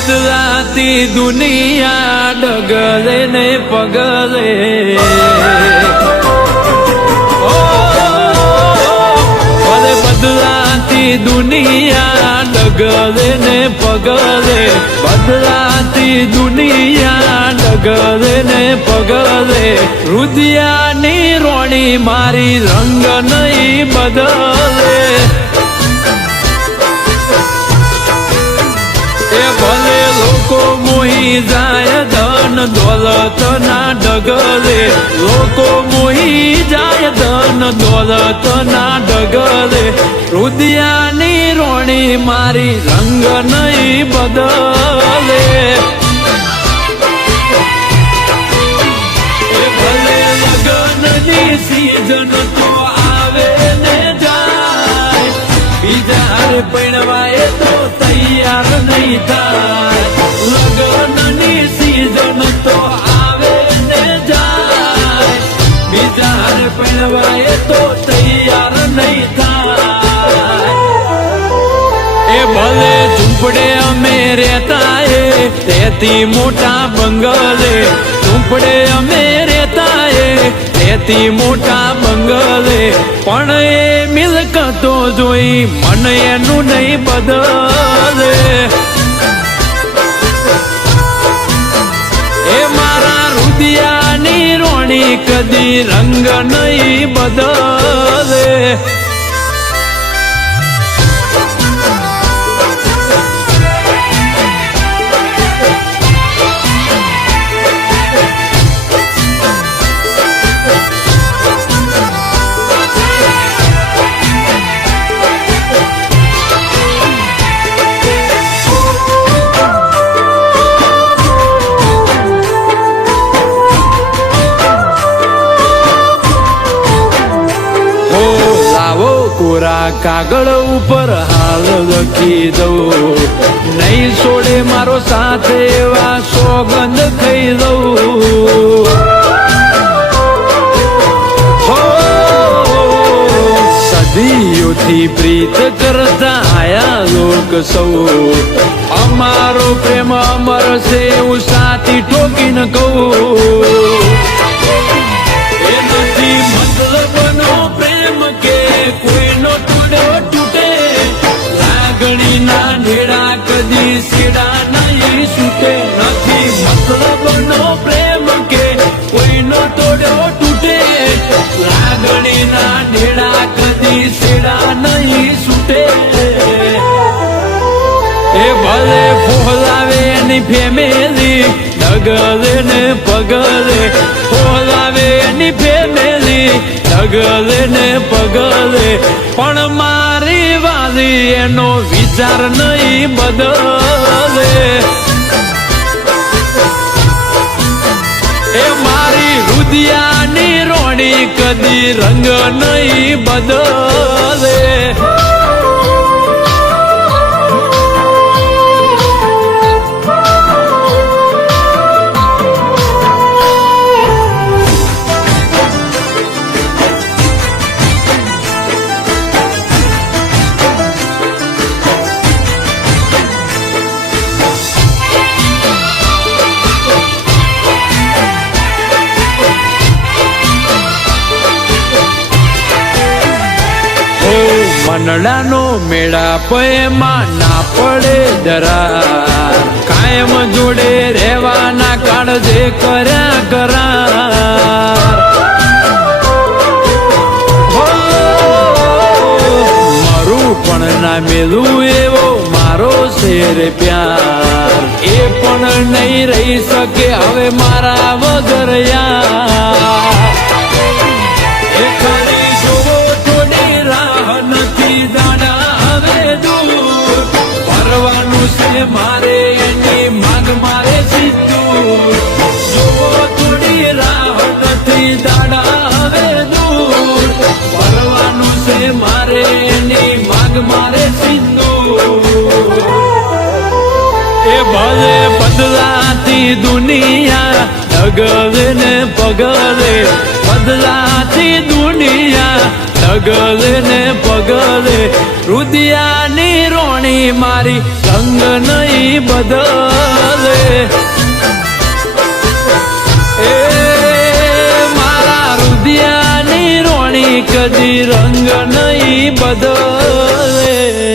બદલાતી દુનિયા ડગલે ને પગલે બદલાતી દુનિયા ડગલે ને પગલે બદલાતી દુનિયા ડગલે ને પગલે રુદિયાની રોણી મારી રંગ નહીં બદલે એ ભલે લોકો મોહી જાય ધન દોલત ના ડગલે લોકો મોહી જાય ધન દોલત ના ડગલે રુદિયાની રોણી મારી રંગ નહીં બદલે એ ભલે લગનની સીઝન તો આવે ને જાય બીજા પૈણવાય તો તૈયાર નહીં થાય લગનની સીઝન તો આવે ને જાય બીજા પૈણવાય તો તૈયાર નહીં થાય એ ભલે ઝૂંપડે અમે રહેતા તેથી મોટા બંગલે ઝૂંપડે અમે રહેતા તેથી મોટા બંગલે પણ એ મિલકતો જોઈ મન એનું નહીં બદલે એ મારા રુદિયાની રોણી કદી રંગ નહીં બદલે કોરા કાગળ ઉપર હાલ લખી દઉં નહીં છોડે મારો સાથે એવા સોગંદ ખાઈ દઉં સદીઓથી પ્રીત કરતા આયા લોક સૌ અમારો પ્રેમ અમર છે એવું સાથી ઠોકીને કહું એ નથી મતલબનો પ્રેમ કે કોઈનો ટુડો તૂટે લાગણીના નેડા કદી સીડા નહીં છૂટે નથી મતલબનો પ્રેમ કે કોઈનો ટોડો તૂટે લાગણીના નેડા કદી સીડા નહીં છૂટે એ ભલે ફોલાવે એની ફેમિલી ડગલે ને પગલે ફોલાવે એની ફેમિલી ડગલે ને પગલે પણ મારી વાલી એનો વિચાર નહીં બદલે એ મારી રુદિયાની રોણી કદી રંગ નહીં બદલે મનડાનો મેળાપ એમાં ના પડે દરાર કાયમ જોડે રહેવાના કાળજે કર્યા કરાર મારું પણ ના મેલું એવો મારો શેર પ્યાર એ પણ નહીં રહી શકે હવે મારા વગર યાર મારે એની માંગ મારે સીધું જોવો થોડી રાહ નથી દાડા હવે દૂર ફરવાનું છે મારે એની માંગ મારે સીધું એ ભલે બદલાતી દુનિયા ડગલે ને પગલે બદલાતી દુનિયા ડગલે ને પગલે રુદિયાની રોણી મારી રંગ નહીં બદલે. એ મારા રુદિયાની રોણી કદી રંગ નહીં બદલે.